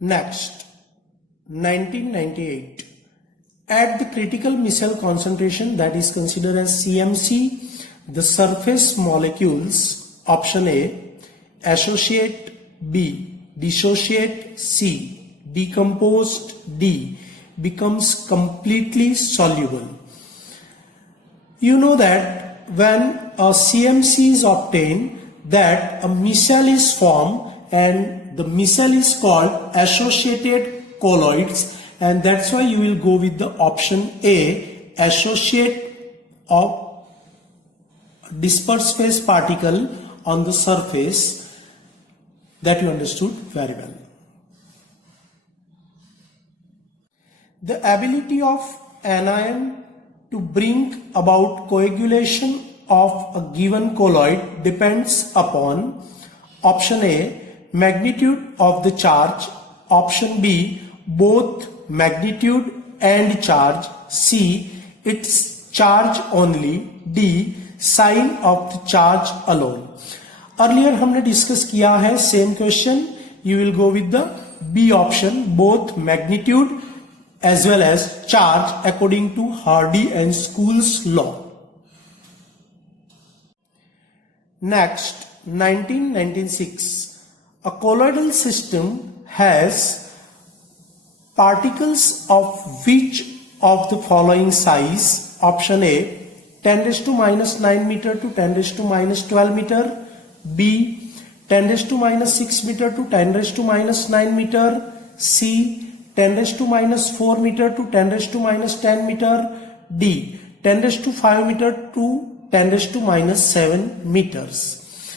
Next, 1998. At the critical missile concentration, that is considered as CMC, the surface molecules, option A, associate, B, dissociate, C, decomposed, D, becomes completely soluble. You know that when a CMC is obtained, that a micelle is formed, and the micelle is called associated colloids, and that's why you will go with the option A, associate of dispersed phase particle on the surface. That you understood very well. The ability of anion to bring about coagulation of a given colloid depends upon option A, magnitude of the charge, option B, both magnitude and charge, C, its charge only, D, sign of the charge alone. Earlier हमने discuss किया है same question. You will go with the B option, both magnitude as well as charge according to Hardy and School's law. Next, 1996. A colloidal system has particles of which of the following size? Option A, 10 raised to minus 9 meter to 10 raised to minus 12 meter. B, 10 raised to minus 6 meter to 10 raised to minus 9 meter. C, 10 raised to minus 4 meter to 10 raised to minus 10 meter. D, 10 raised to 5 meter to 10 raised to minus 7 meters.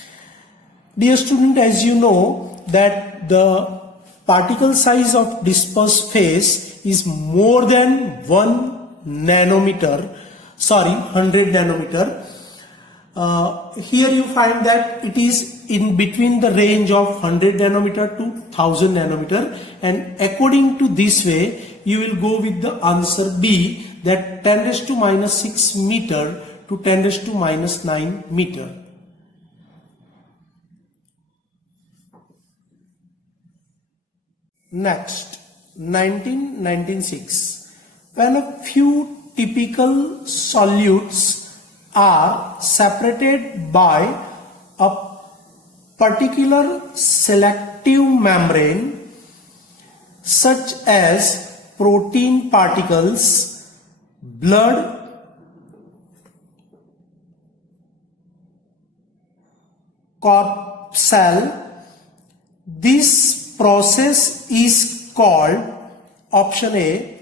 Dear student, as you know that the particle size of dispersed phase is more than 100 nanometer. Here you find that it is in between the range of 100 nanometer to 1000 nanometer, and according to this way you will go with the answer B, that 10 raised to minus 6 meter to 10 raised to minus 9 meter. Next, 1996. When a few typical solutes are separated by a particular selective membrane, such as protein particles, blood, corpuscle, this process is called option A,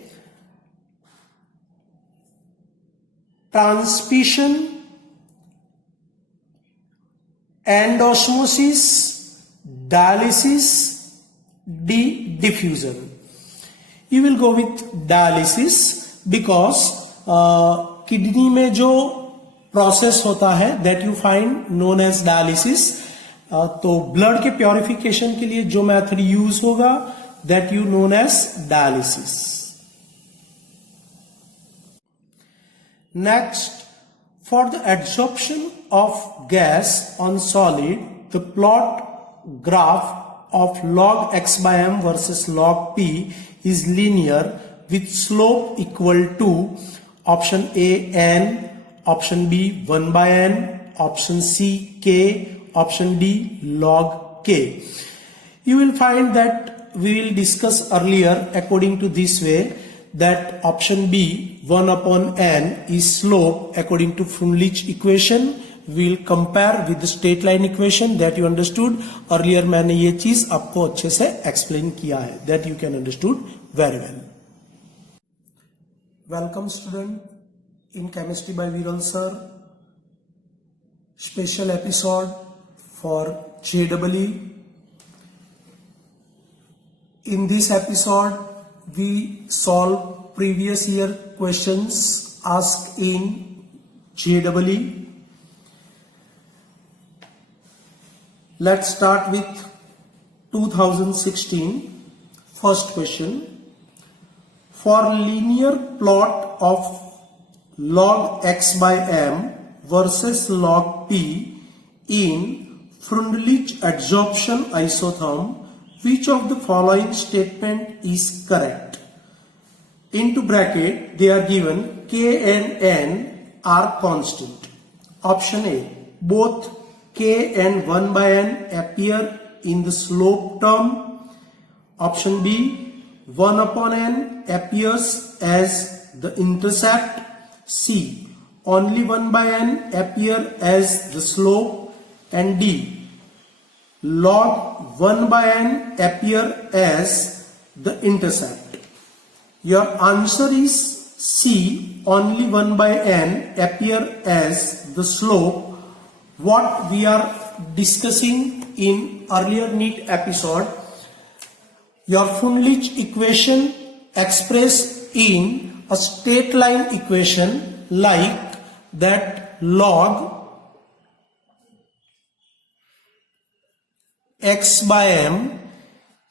transposition, endosmosis, dialysis, D, diffusion. You will go with dialysis because kidney में जो process होता है that you find known as dialysis. तो blood के purification के लिए जो method use होगा that you known as dialysis. Next, for the adsorption of gas on solid, the plot graph of log x by m versus log p is linear with slope equal to option A n, option B 1 by n, option C k, option D log k. You will find that we will discuss earlier according to this way, that option B 1 upon n is slope according to Freundlich equation. We will compare with the straight line equation that you understood earlier. मैंने ये चीज आपको अच्छे से explain किया है, that you can understood very well. Welcome student in chemistry by Viral sir. Special episode for JEE. In this episode we solve previous year questions asked in JEE. Let's start with 2016. First question. For linear plot of log x by m versus log p in Freundlich adsorption isotherm, which of the following statement is correct? Into bracket they are given k and n are constant. Option A, both k and 1 by n appear in the slope term. Option B, 1 upon n appears as the intercept. C, only 1 by n appear as the slope. And D, log 1 by n appear as the intercept. Your answer is C, only 1 by n appear as the slope. What we are discussing in earlier NEET episode, your Freundlich equation expressed in a straight line equation like that log x by m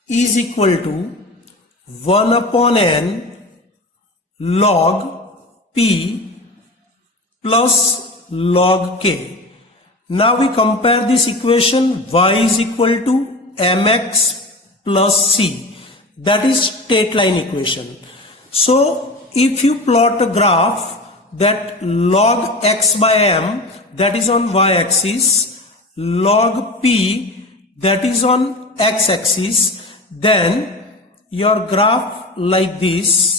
is equal to 1 upon n log p plus log k. Now we compare this equation, y is equal to mx plus c. That is straight line equation. So if you plot a graph that log x by m, that is on y axis, log p, that is on x axis, then your graph like this.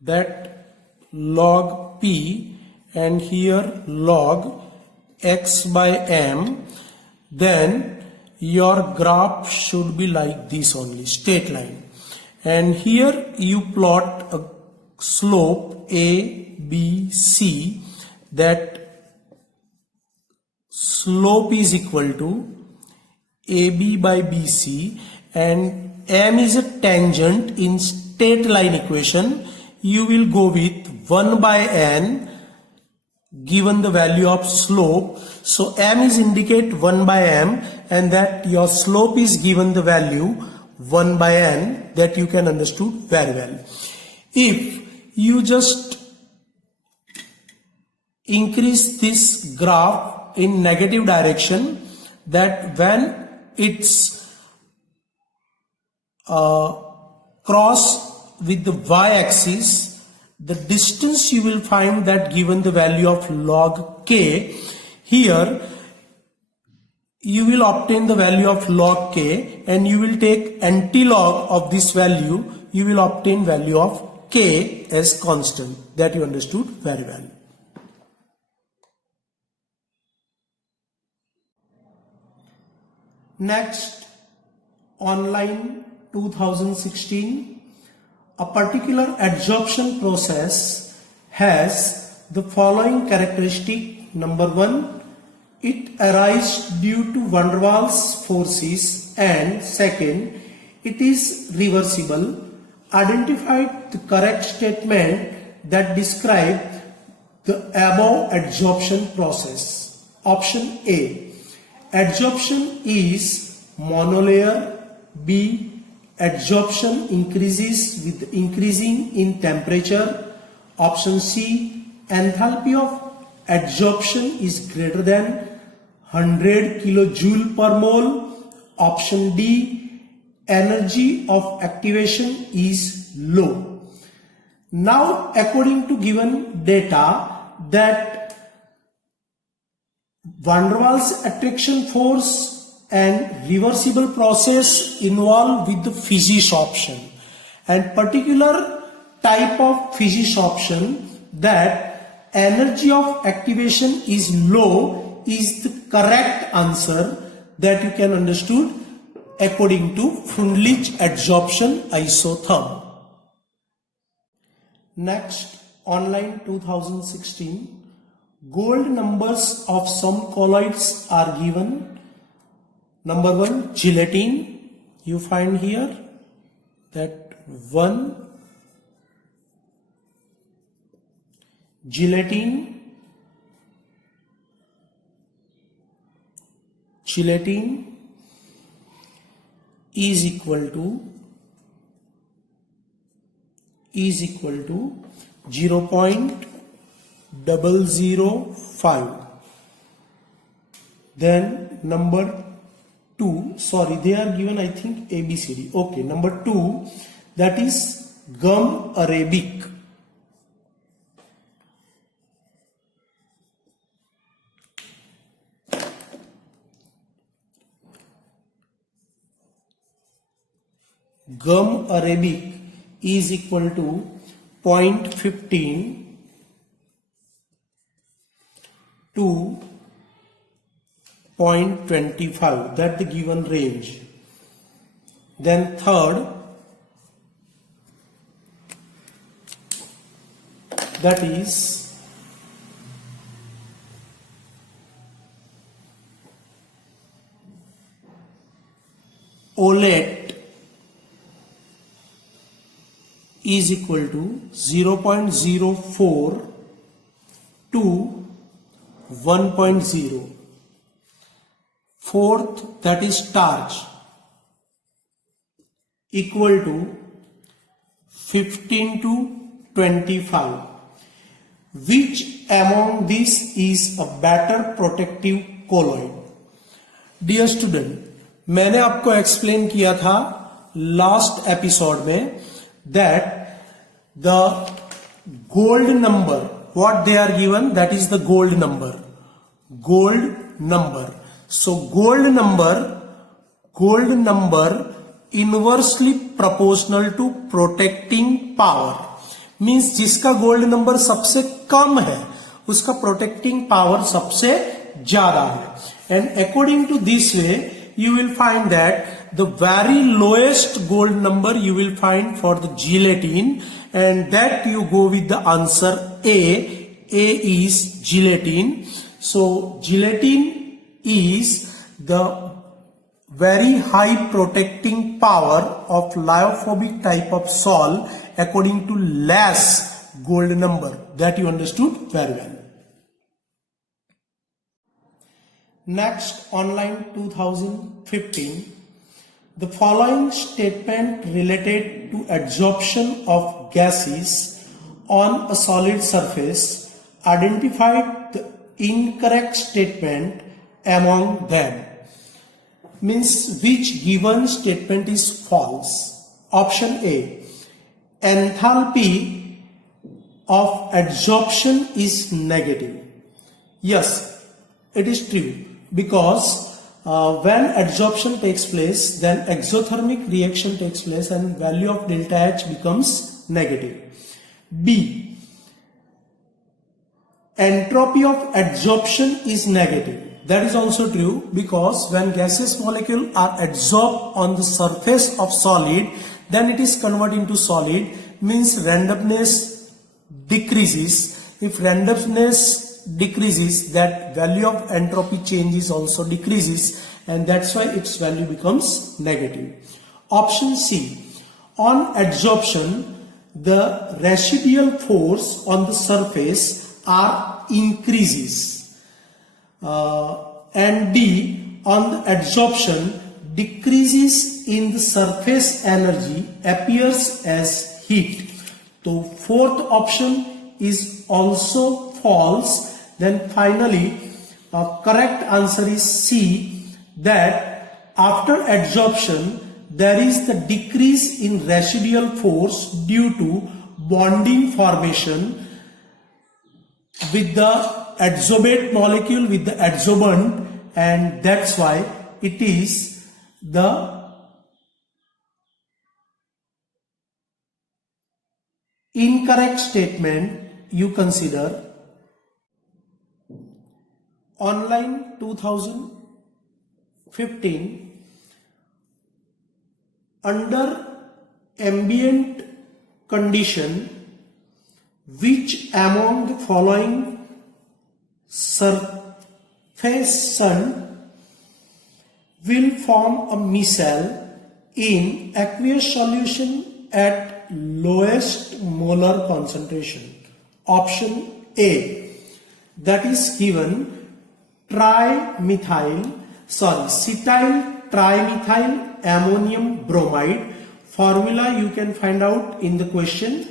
That log p and here log x by m, then your graph should be like this only, straight line. And here you plot a slope a, b, c. That slope is equal to ab by bc, and m is a tangent in straight line equation. You will go with 1 by n given the value of slope. So m is indicate 1 by m, and that your slope is given the value 1 by n, that you can understood very well. If you just increase this graph in negative direction, that when it's cross with the y-axis, the distance you will find that given the value of log k, here you will obtain the value of log k and you will take anti-log of this value, you will obtain value of k as constant. That you understood very well. Next, online 2016. A particular adsorption process has the following characteristic. Number 1, it arises due to van der Waals forces, and second, it is reversible. Identify the correct statement that describe the above adsorption process. Option A, adsorption is monolayer. B, adsorption increases with increasing in temperature. Option C, enthalpy of adsorption is greater than 100 kilojoule per mole. Option D, energy of activation is low. Now, according to given data, that van der Waals attraction force and reversible process involved with the physisorption, and particular type of physisorption, that energy of activation is low, is the correct answer that you can understood according to Freundlich adsorption isotherm. Next, online 2016. Gold numbers of some colloids are given. Number 1, gelatin. You find here that 1 gelatin is equal to is equal to 0.005. Then number 2, sorry, they are given I think ABCD. Okay, number 2, that is gum arabic. Gum arabic is equal to 0.15 to 0.25, that the given range. Then third, that is Olet is equal to 0.04 to 1.0. Fourth, that is starch, equal to 15 to 25. Which among these is a better protective colloid? Dear student, मैंने आपको explain किया था last episode में that the gold number, what they are given, that is the gold number. So gold number inversely proportional to protecting power, means जिसका gold number सबसे कम है उसका प्रोटेक्टिंग पावर सबसे ज्यादा है. And according to this way you will find that the very lowest gold number you will find for the gelatin, and that you go with the answer A. A is gelatin. So gelatin is the very high protecting power of lyophobic type of sol according to less gold number. That you understood very well. Next, online 2015, the following statement related to adsorption of gases on a solid surface, identified the incorrect statement among them. Means which given statement is false? Option A, enthalpy of adsorption is negative. Yes, it is true, because when adsorption takes place, then exothermic reaction takes place and value of delta H becomes negative. B, entropy of adsorption is negative. That is also true, because when gaseous molecules are adsorbed on the surface of solid, then it is converted into solid, means randomness decreases. If randomness decreases, that value of entropy changes also decreases, and that's why its value becomes negative. Option C, on adsorption the residual force on the surface are increases, and D, on the adsorption decreases in the surface energy appears as heat. So fourth option is also false. Then finally correct answer is C, that after adsorption there is the decrease in residual force due to bonding formation with the adsorbate molecule with the adsorbent, and that's why it is the incorrect statement you consider. Online 2015, under ambient condition, which among the following surfactant will form a micelle in aqueous solution at lowest molar concentration? Option A, that is given cetyl trimethyl ammonium bromide. Formula you can find out in the question.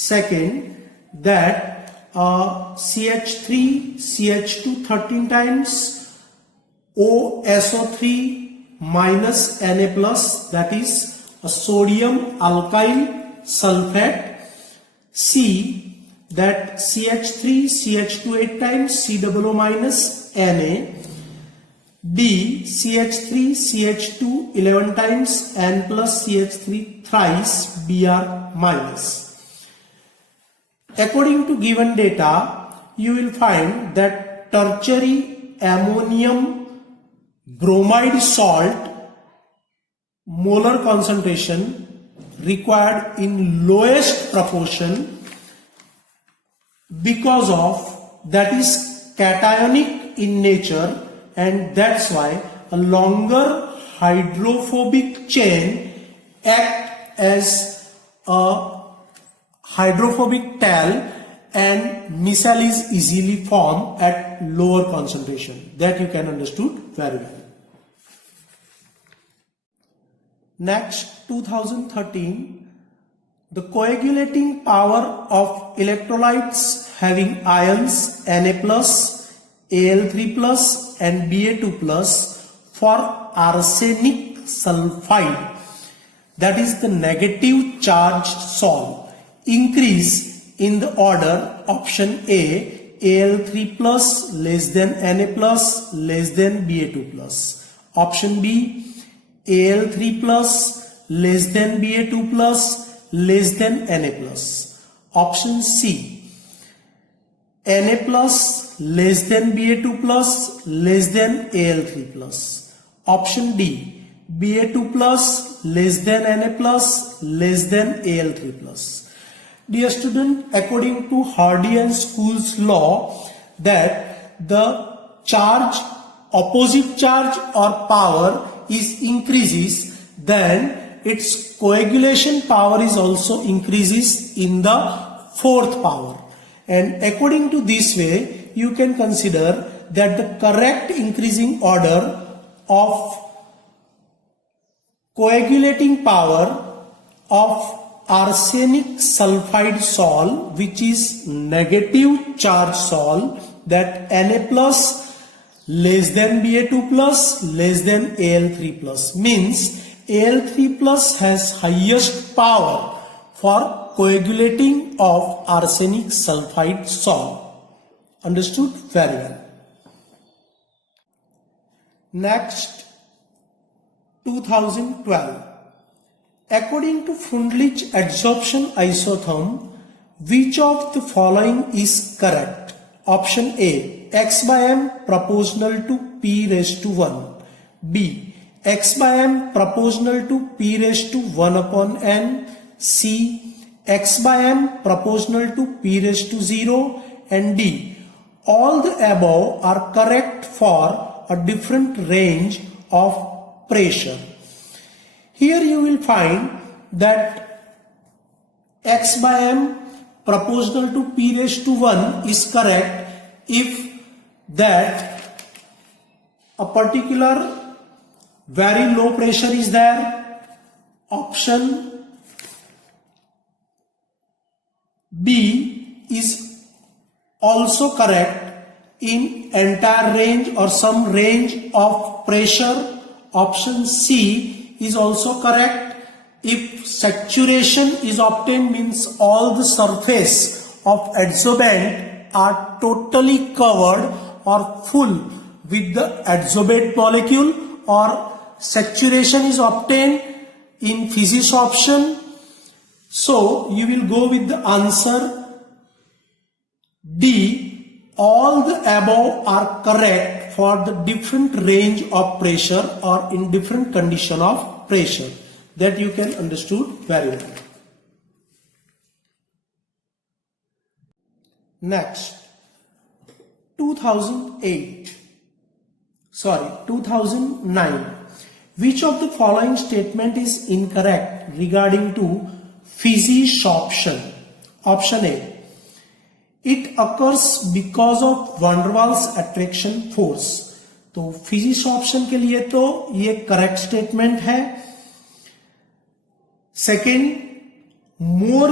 Second, that CH3, CH2 13 times, OSO3 minus Na plus, that is a sodium alkyl sulfate. C, that CH3, CH2 8 times, COO minus Na. D, CH3, CH2 11 times, N plus CH3 thrice, Br minus. According to given data, you will find that tertiary ammonium bromide salt molar concentration required in lowest proportion because of that is cationic in nature, and that's why a longer hydrophobic chain act as a hydrophobic towel and micelle is easily formed at lower concentration. That you can understood very well. Next, 2013, the coagulating power of electrolytes having ions Na plus, Al3 plus and Ba2 plus for arsenic sulfide, that is the negative charged salt, increase in the order option A, Al3 plus less than Na plus less than Ba2 plus. Option B, Al3 plus less than Ba2 plus less than Na plus. Option C, Na plus less than Ba2 plus less than Al3 plus. Option D, Ba2 plus less than Na plus less than Al3 plus. Dear student, according to Hardy and School's law, that the charge, opposite charge or power is increases, then its coagulation power is also increases in the fourth power. And according to this way, you can consider that the correct increasing order of coagulating power of arsenic sulfide salt, which is negative charge salt, that Na plus less than Ba2 plus less than Al3 plus, means Al3 plus has highest power for coagulating of arsenic sulfide salt. Understood very well. Next, 2012. According to Freundlich adsorption isotherm, which of the following is correct? Option A, X by M proportional to P raised to 1. B, X by M proportional to P raised to 1 upon N. C, X by M proportional to P raised to 0. And D, all the above are correct for a different range of pressure. Here you will find that X by M proportional to P raised to 1 is correct if that a particular very low pressure is there. Option B is also correct in entire range or some range of pressure. Option C is also correct if saturation is obtained, means all the surface of adsorbent are totally covered or full with the adsorbate molecule, or saturation is obtained in physics option. So you will go with the answer D. All the above are correct for the different range of pressure or in different condition of pressure. That you can understood very well. Next, 2009. Which of the following statement is incorrect regarding to physisorption? Option A, it occurs because of van der Waals attraction force. तो physisorption के लिए तो ये correct statement है. Second, more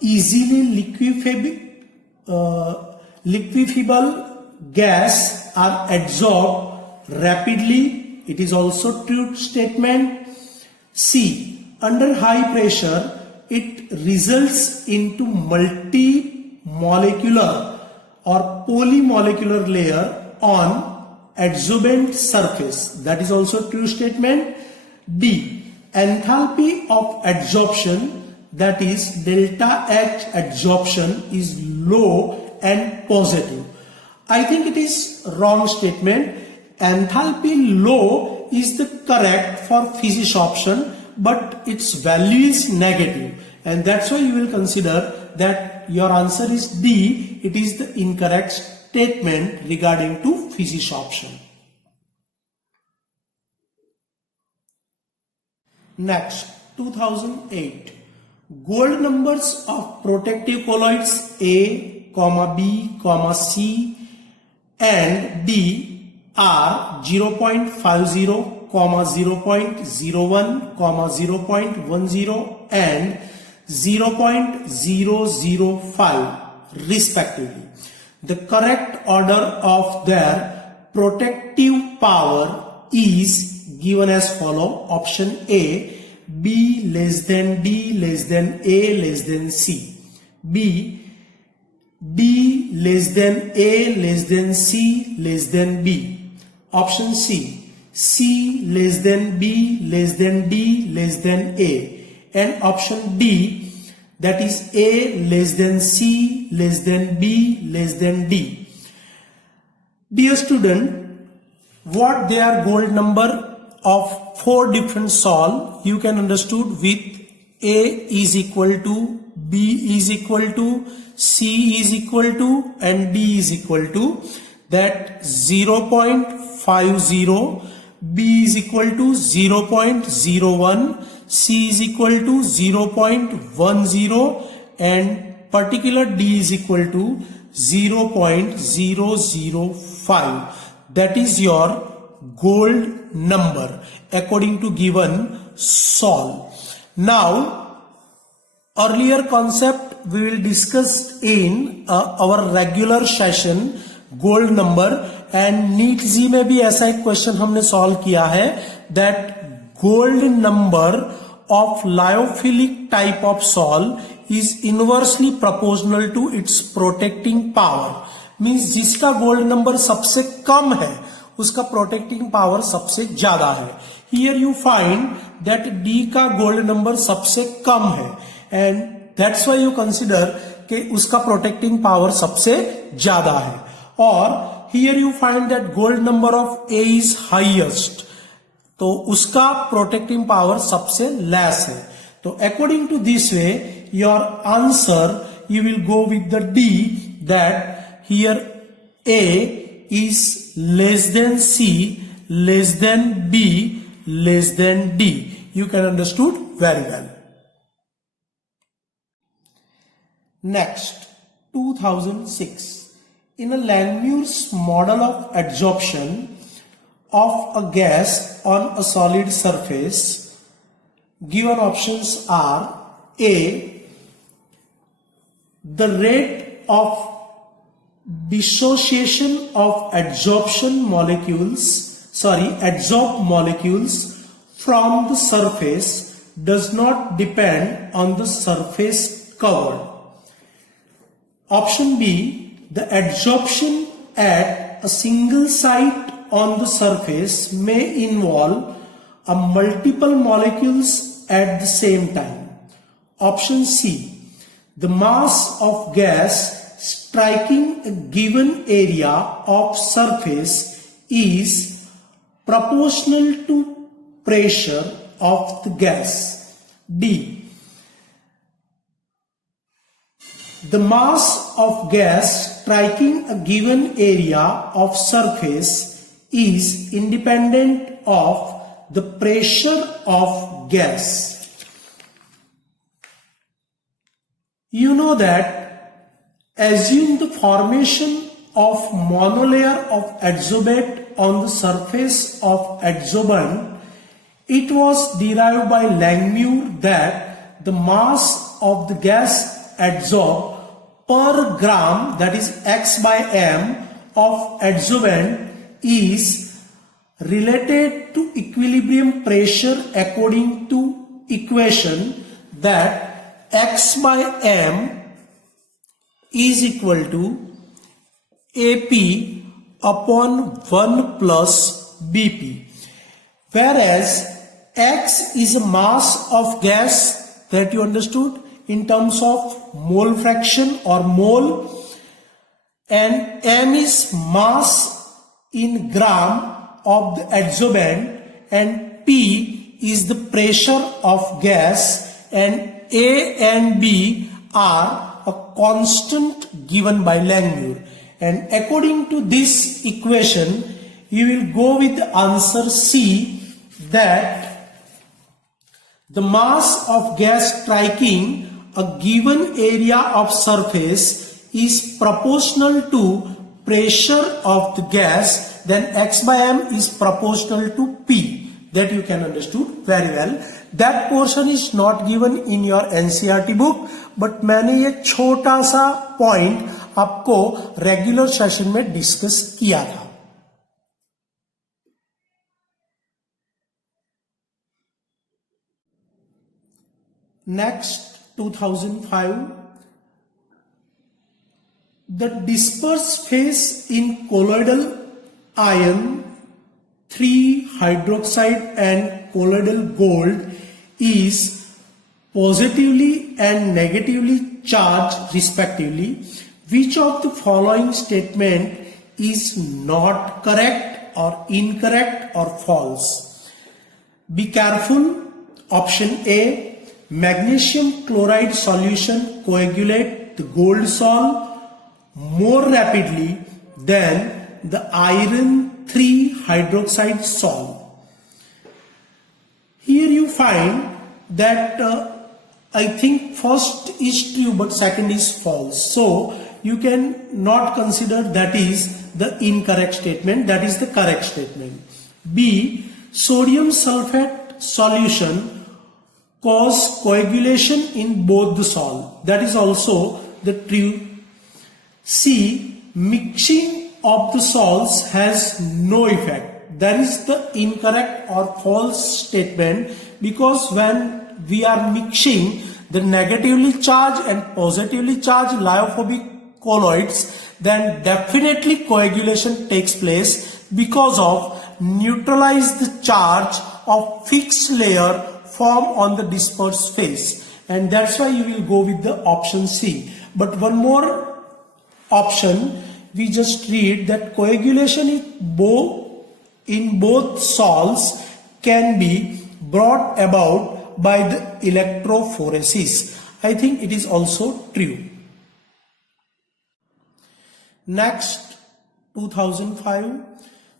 easily liquefiable gas are adsorbed rapidly. It is also true statement. C. Under high pressure, it results into multi-molecular or polymolecular layer on adsorbent surface. That is also true statement. D. Enthalpy of adsorption, that is delta H adsorption, is low and positive. I think it is wrong statement. Enthalpy low is the correct for physics option, but its value is negative, and that's why you will consider that your answer is D. It is the incorrect statement regarding to physics option. Next, 2008. Gold numbers of protective colloids A, B, C and D are 0.50, 0.01, 0.10 and 0.005 respectively. The correct order of their protective power is given as follow. Option A, B less than D less than A less than C. B, D less than A less than C less than B. Option C, C less than B less than D less than A. And option D, that is A less than C less than B less than D. Dear student, what they are gold number of 4 different sol, you can understood with A is equal to, B is equal to, C is equal to and D is equal to, that 0.50, B is equal to 0.01, C is equal to 0.10 and particular D is equal to 0.005. That is your gold number according to given sol. Now, earlier concept we will discuss in our regular session gold number, and NEET JEE में भी ऐसा एक question हमने solve किया है that gold number of lyophilic type of sol is inversely proportional to its protecting power. Means जिसका gold number सबसे कम है उसका प्रोटेक्टिंग पावर सबसे ज्यादा है. Here you find that D का गोल्ड नंबर सबसे कम है and that's why you consider कि उसका प्रोटेक्टिंग पावर सबसे ज्यादा है. और here you find that gold number of A is highest, तो उसका protecting power सबसे less है. तो according to this way your answer you will go with the D, that here A is less than C less than B less than D. You can understood very well. Next, 2006. In a Langmuir's model of adsorption of a gas on a solid surface, given options are A, the rate of dissociation of adsorbed molecules from the surface does not depend on the surface covered. Option B, the adsorption at a single site on the surface may involve a multiple molecules at the same time. Option C, the mass of gas striking a given area of surface is proportional to pressure of the gas. D, the mass of gas striking a given area of surface is independent of the pressure of gas. You know that assume the formation of monolayer of adsorbate on the surface of adsorbent. It was derived by Langmuir that the mass of the gas adsorbed per gram, that is x by m of adsorbent, is related to equilibrium pressure according to equation that x by m is equal to AP upon 1 plus BP, whereas x is a mass of gas that you understood in terms of mole fraction or mole, and m is mass in gram of the adsorbent, and P is the pressure of gas, and A and B are a constant given by Langmuir. And according to this equation, you will go with the answer C, that the mass of gas striking a given area of surface is proportional to pressure of the gas, then x by m is proportional to P. That you can understood very well. That portion is not given in your NCERT book, but मैंने ये छोटा सा point आपको regular session में discuss किया था. Next, 2005, the dispersed phase in colloidal iron 3-hydroxide and colloidal gold is positively and negatively charged respectively. Which of the following statement is not correct or incorrect or false? Be careful. Option A, magnesium chloride solution coagulate the gold sol more rapidly than the iron 3-hydroxide sol. Here you find that I think first is true but second is false. So you can not consider that is the incorrect statement, that is the correct statement. B, sodium sulfate solution cause coagulation in both the sol, that is also the true. C, mixing of the salts has no effect, that is the incorrect or false statement, because when we are mixing the negatively charged and positively charged lyophobic colloids, then definitely coagulation takes place because of neutralize the charge of fixed layer form on the dispersed phase, and that's why you will go with the option C. But one more option, we just read that coagulation in both sols can be brought about by the electrophoresis. I think it is also true. Next, 2005,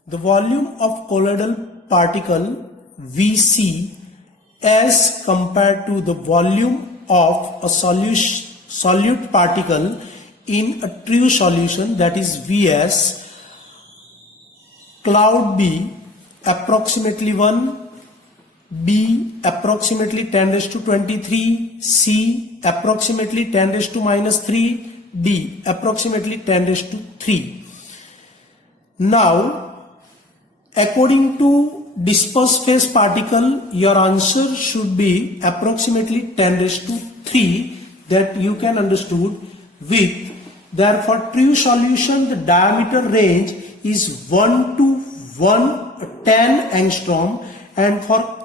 the volume of colloidal particle Vc as compared to the volume of a solute particle in a true solution, that is Vs, cloud B approximately 1, B approximately 10 raised to 23, C approximately 10 raised to minus 3, D approximately 10 raised to 3. Now, according to dispersed phase particle, your answer should be approximately 10 raised to 3, that you can understood with. Therefore, true solution, the diameter range is 1 to 110 angstrom, and for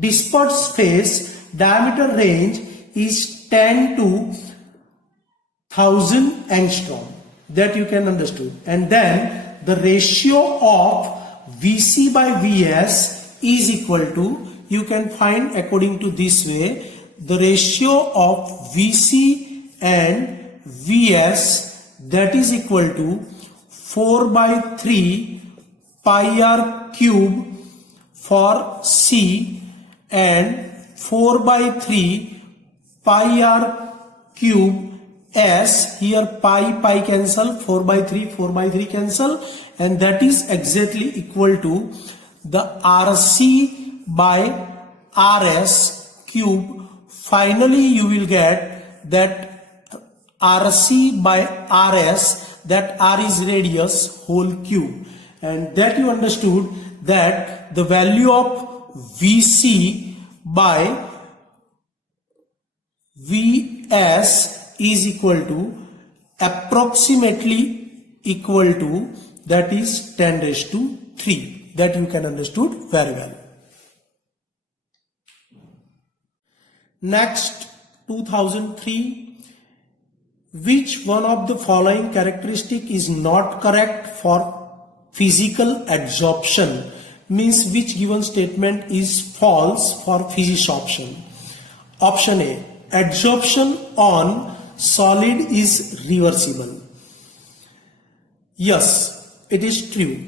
dispersed phase, diameter range is 10 to 1000 angstrom, that you can understood. And then the ratio of Vc by Vs is equal to, you can find according to this way, the ratio of Vc and Vs, that is equal to 4 by 3 pi r cube for C and 4 by 3 pi r cube S. Here pi cancel, 4 by 3 cancel, and that is exactly equal to the RC by RS cube. Finally you will get that RC by RS, that R is radius whole cube, and that you understood that the value of VC by Vs is equal to approximately equal to, that is 10 raised to 3. That you can understood very well. Next, 2003. Which one of the following characteristic is not correct for physical adsorption? Means which given statement is false for physisorption? Option A, adsorption on solid is reversible. Yes, it is true.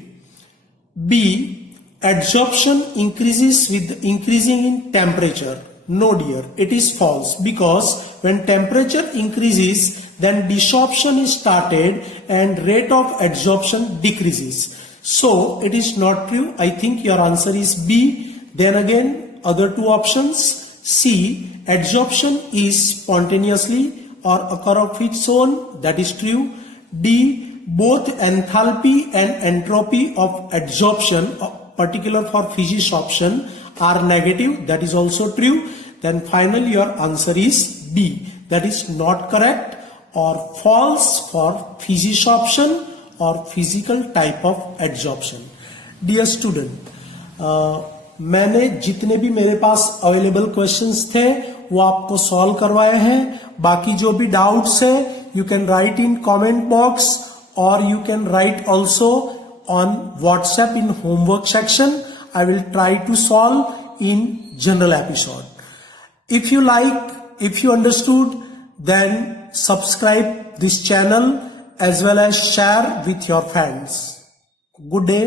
B, adsorption increases with increasing in temperature. No dear, it is false, because when temperature increases, then desorption is started and rate of adsorption decreases. So it is not true. I think your answer is B. Then again, other two options. C, adsorption is spontaneously or occur of its own. That is true. D, both enthalpy and entropy of adsorption, particular for physisorption, are negative. That is also true. Then finally your answer is B. That is not correct or false for physisorption or physical type of adsorption. Dear student, मैंने जितने भी मेरे पास available questions थे वो आपको solve करवाए हैं. बाकी जो भी डाउट्स है you can write in comment box और you can write also on WhatsApp in homework section. I will try to solve in general episode. If you like, if you understood, then subscribe this channel as well as share with your friends. Good day.